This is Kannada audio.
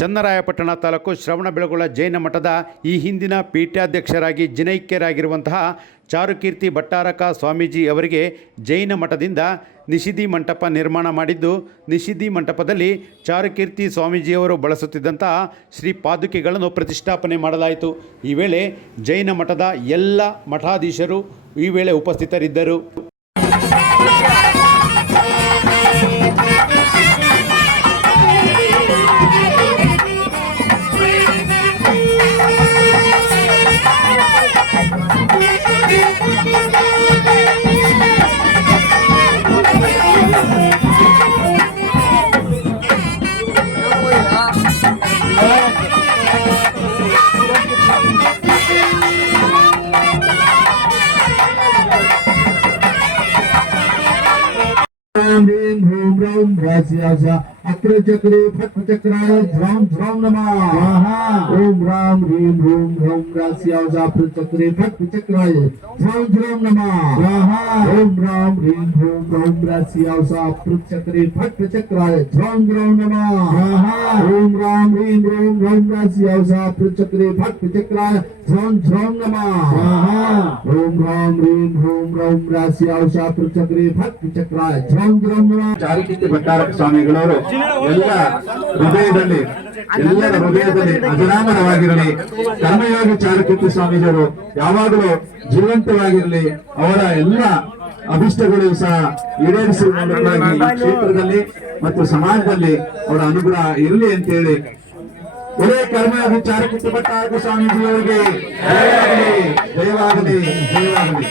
ಚನ್ನರಾಯಪಟ್ಟಣ ತಾಲೂಕು ಶ್ರವಣಬೆಳಗೊಳ ಜೈನ ಮಠದ ಈ ಹಿಂದಿನ ಪೀಠಾಧ್ಯಕ್ಷರಾಗಿ ಜಿನೈಕ್ಯರಾಗಿರುವಂತಹ ಚಾರುಕೀರ್ತಿ ಭಟ್ಟಾರಕ ಸ್ವಾಮೀಜಿ ಅವರಿಗೆ ಜೈನ ಮಠದಿಂದ ನಿಷಿದಿ ಮಂಟಪ ನಿರ್ಮಾಣ ಮಾಡಿದ್ದು, ನಿಷಿದಿ ಮಂಟಪದಲ್ಲಿ ಚಾರುಕೀರ್ತಿ ಸ್ವಾಮೀಜಿಯವರು ಬಳಸುತ್ತಿದ್ದಂತಹ ಶ್ರೀ ಪಾದುಕೆಗಳನ್ನು ಪ್ರತಿಷ್ಠಾಪನೆ ಮಾಡಲಾಯಿತು. ಈ ವೇಳೆ ಜೈನ ಮಠದ ಎಲ್ಲ ಮಠಾಧೀಶರು ಈ ವೇಳೆ ಉಪಸ್ಥಿತರಿದ್ದರು. अग्रचक्रे फटचक्राय ध्रम ध्रम नमः ओम राम ह्रीं ह्रूं ह्रौं रास्यावजा फटचक्रे फटचक्राय ध्रम ध्रम नमः ओम राम ह्रीं ह्रूं ह्रौं रास्यावजा फटचक्रे फटचक्राय ध्रम ध्रम नमः ओम राम ह्रीं ह्रूं ह्रौं रास्यावजा फटचक्रे फटचक्राय ध्रम ध्रम नमः ओम राम ह्रीं ह्रूं ह्रौं रास्यावजा फटचक्रे फटचक्राय ध्रम ध्रम नमः। ಚಾರುಕೀರ್ತಿ ಭಟ್ಟಾರಕ ಸ್ವಾಮಿಗಳವರು ಎಲ್ಲರ ಹೃದಯದಲ್ಲಿ ಅಜರಾಮರವಾಗಿರಲಿ. ಕರ್ಮಯೋಗಿ ಚಾರುಕೀರ್ತಿ ಸ್ವಾಮೀಜಿಯವರು ಯಾವಾಗಲೂ ಜೀವಂತವಾಗಿರಲಿ. ಅವರ ಎಲ್ಲ ಅಭಿಷ್ಟಗಳು ಸಹ ಈಡೇರಿಸುವುದಕ್ಕಾಗಿ ಕ್ಷೇತ್ರದಲ್ಲಿ ಮತ್ತು ಸಮಾಜದಲ್ಲಿ ಅವರ ಅನುಗ್ರಹ ಇರಲಿ ಅಂತ ಹೇಳಿ ಒಳ್ಳೆ ಕರ್ಮಯೋಗಿ ಚಾರುಕೀರ್ತಿ ಭಟ್ಟಾರಕ ಸ್ವಾಮೀಜಿಯವರಿಗೆ ಜಯವಾಗಲಿ ಜಯವಾಗಲಿ ಜಯವಾಗಲಿ.